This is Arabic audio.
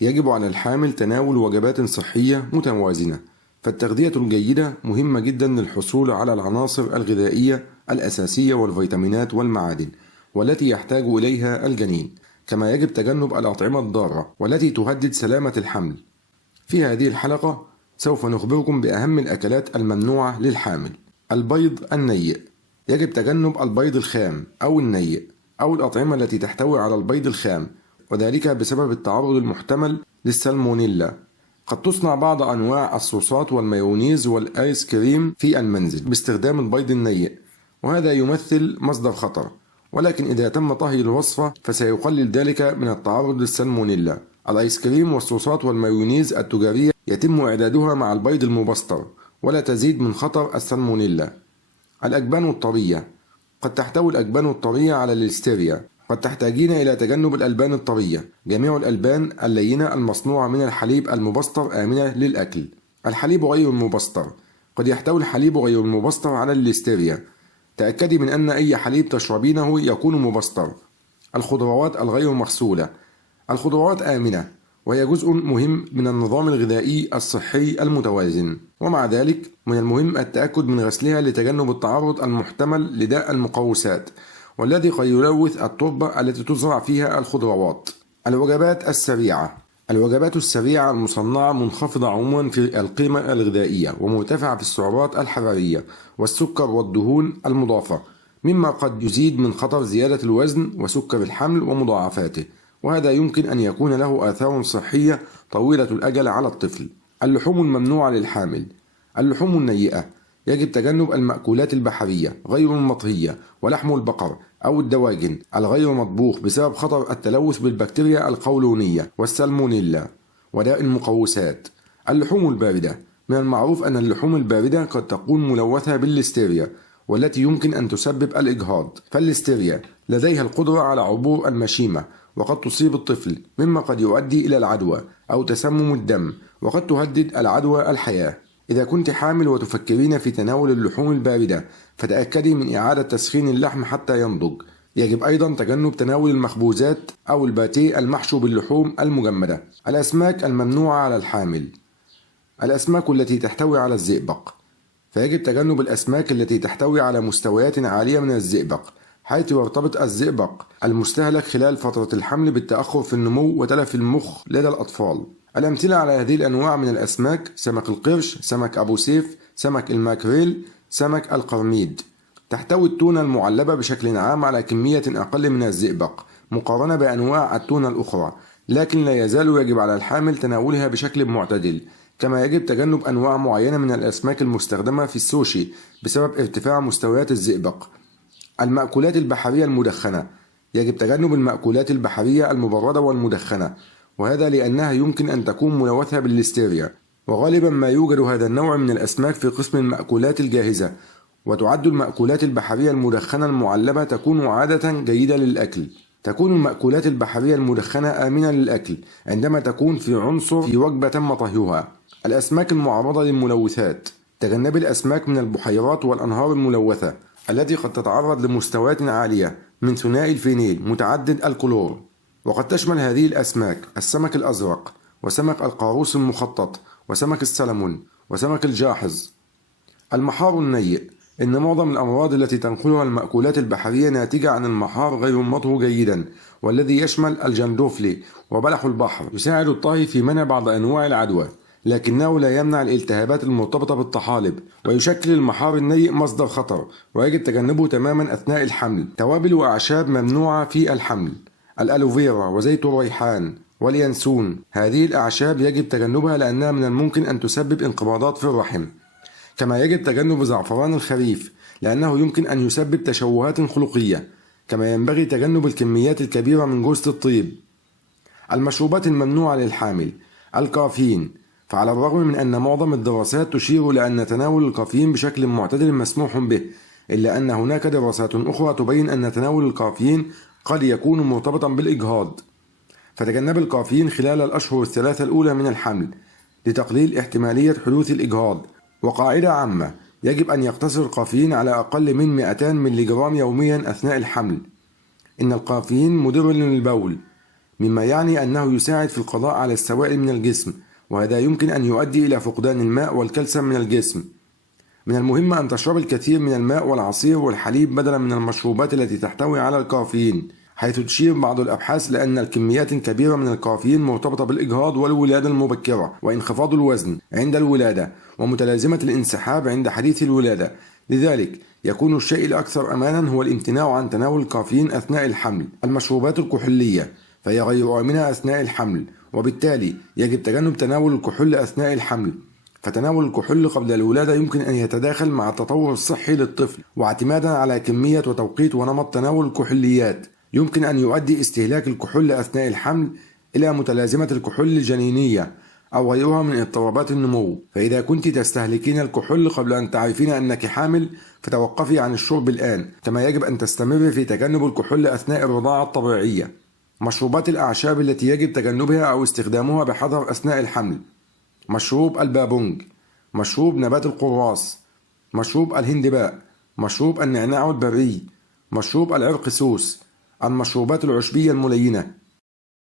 يجب على الحامل تناول وجبات صحية متوازنة، فالتغذية الجيدة مهمة جدا للحصول على العناصر الغذائية الأساسية والفيتامينات والمعادن والتي يحتاج إليها الجنين، كما يجب تجنب الأطعمة الضارة والتي تهدد سلامة الحمل. في هذه الحلقة سوف نخبركم بأهم الأكلات الممنوعة للحامل. البيض النيء: يجب تجنب البيض الخام أو النيء أو الأطعمة التي تحتوي على البيض الخام، وذلك بسبب التعرض المحتمل للسالمونيلا. قد تصنع بعض أنواع الصوصات والمايونيز والآيس كريم في المنزل باستخدام البيض النيء، وهذا يمثل مصدر خطر، ولكن إذا تم طهي الوصفة فسيقلل ذلك من التعرض للسالمونيلا. الآيس كريم والصوصات والمايونيز التجارية يتم إعدادها مع البيض المبستر ولا تزيد من خطر السالمونيلا. الأجبان الطرية: قد تحتوي الأجبان الطرية على الليستيريا. قد تحتاجين إلى تجنب الألبان الطرية. جميع الألبان اللينة المصنوعة من الحليب المبستر آمنة للأكل. الحليب غير المبستر: قد يحتوي الحليب غير المبستر على الليستيريا. تأكدي من أن أي حليب تشربينه يكون مبستر. الخضروات الغير مغسولة: الخضروات آمنة، وهي جزء مهم من النظام الغذائي الصحي المتوازن، ومع ذلك من المهم التأكد من غسلها لتجنب التعرض المحتمل لداء المقوسات والذي قد يلوث التربة التي تزرع فيها الخضروات. الوجبات السريعة: الوجبات السريعة المصنعة منخفضة عموما في القيمة الغذائية ومرتفعة في السعرات الحرارية والسكر والدهون المضافة، مما قد يزيد من خطر زيادة الوزن وسكر الحمل ومضاعفاته، وهذا يمكن أن يكون له آثار صحية طويلة الأجل على الطفل. اللحوم الممنوعة للحامل: اللحوم النيئة: يجب تجنب المأكولات البحرية غير المطهية ولحم البقر أو الدواجن الغير مطبوخ بسبب خطر التلوث بالبكتيريا القولونية والسالمونيلا وداء المقوسات. اللحوم الباردة: من المعروف أن اللحوم الباردة قد تكون ملوثة بالليستيريا والتي يمكن أن تسبب الإجهاض، فالليستيريا لديها القدرة على عبور المشيمة وقد تصيب الطفل، مما قد يؤدي إلى العدوى أو تسمم الدم، وقد تهدد العدوى الحياة. إذا كنت حامل وتفكرين في تناول اللحوم الباردة فتأكدي من إعادة تسخين اللحم حتى ينضج. يجب أيضا تجنب تناول المخبوزات أو الباتيه المحشو باللحوم المجمدة. الأسماك الممنوعة على الحامل: الأسماك التي تحتوي على الزئبق، فيجب تجنب الأسماك التي تحتوي على مستويات عالية من الزئبق، حيث يرتبط الزئبق المستهلك خلال فترة الحمل بالتأخر في النمو وتلف المخ لدى الأطفال. الأمثلة على هذه الأنواع من الأسماك: سمك القرش، سمك أبو سيف، سمك الماكريل، سمك القرميد. تحتوي التونة المعلبة بشكل عام على كمية أقل من الزئبق مقارنة بأنواع التونة الأخرى، لكن لا يزال يجب على الحامل تناولها بشكل معتدل. كما يجب تجنب أنواع معينة من الأسماك المستخدمة في السوشي بسبب ارتفاع مستويات الزئبق. المأكولات البحرية المدخنة: يجب تجنب المأكولات البحرية المبردة والمدخنة، وهذا لأنها يمكن أن تكون ملوثة بالليستيريا، وغالبا ما يوجد هذا النوع من الأسماك في قسم المأكولات الجاهزة. وتعد المأكولات البحرية المدخنة المعلبة تكون عادة جيدة للأكل. تكون المأكولات البحرية المدخنة آمنة للأكل عندما تكون في عنصر في وجبة تم طهيها. الأسماك المعرضة للملوثات: تجنب الأسماك من البحيرات والأنهار الملوثة التي قد تتعرض لمستويات عالية من ثنائي الفينيل متعدد الكلور، وقد تشمل هذه الأسماك السمك الأزرق وسمك القاروص المخطط وسمك السلمون وسمك الجاحظ. المحار النيء: إن معظم الأمراض التي تنقلها المأكولات البحرية ناتجة عن المحار غير المطهو جيدا، والذي يشمل الجندوفلي وبلح البحر. يساعد الطهي في منع بعض أنواع العدوى، لكنه لا يمنع الالتهابات المرتبطة بالطحالب، ويشكل المحار النيء مصدر خطر ويجب تجنبه تماما أثناء الحمل. توابل وأعشاب ممنوعة في الحمل: الألوفيرا وزيت الريحان واليانسون. هذه الأعشاب يجب تجنبها لأنها من الممكن أن تسبب انقباضات في الرحم. كما يجب تجنب زعفران الخريف لأنه يمكن أن يسبب تشوهات خلقية. كما ينبغي تجنب الكميات الكبيرة من جوز الطيب. المشروبات الممنوعة للحامل: الكافيين، فعلى الرغم من أن معظم الدراسات تشير إلى أن تناول الكافيين بشكل معتدل مسموح به، إلا أن هناك دراسات أخرى تبين أن تناول الكافيين قد يكون مرتبطا بالإجهاض، فتجنب الكافيين خلال الأشهر الثلاثة الأولى من الحمل لتقليل احتمالية حدوث الإجهاض. وقاعدة عامة: يجب أن يقتصر الكافيين على أقل من 200 ملغ يوميا أثناء الحمل. إن الكافيين مضر للبول، مما يعني أنه يساعد في القضاء على السوائل من الجسم، وهذا يمكن أن يؤدي إلى فقدان الماء والكالسيوم من الجسم. من المهم أن تشرب الكثير من الماء والعصير والحليب بدلا من المشروبات التي تحتوي على الكافيين، حيث تشير بعض الأبحاث لأن الكميات الكبيرة من الكافيين مرتبطة بالإجهاض والولادة المبكرة وانخفاض الوزن عند الولادة ومتلازمة الانسحاب عند حديث الولادة. لذلك يكون الشيء الأكثر أمانا هو الامتناع عن تناول الكافيين أثناء الحمل. المشروبات الكحولية فهي غير آمنة أثناء الحمل، وبالتالي يجب تجنب تناول الكحول أثناء الحمل، فتناول الكحول قبل الولادة يمكن أن يتداخل مع التطور الصحي للطفل. واعتمادا على كمية وتوقيت ونمط تناول الكحوليات يمكن أن يؤدي استهلاك الكحول أثناء الحمل إلى متلازمة الكحول الجنينية أو غيرها من اضطرابات النمو. فإذا كنت تستهلكين الكحول قبل أن تعرفين أنك حامل فتوقفي عن الشرب الآن، كما يجب أن تستمر في تجنب الكحول أثناء الرضاعة الطبيعية. مشروبات الأعشاب التي يجب تجنبها أو استخدامها بحذر أثناء الحمل: مشروب البابونج، مشروب نبات القراص، مشروب الهندباء، مشروب النعناع البري، مشروب العرقسوس، المشروبات العشبية الملينة.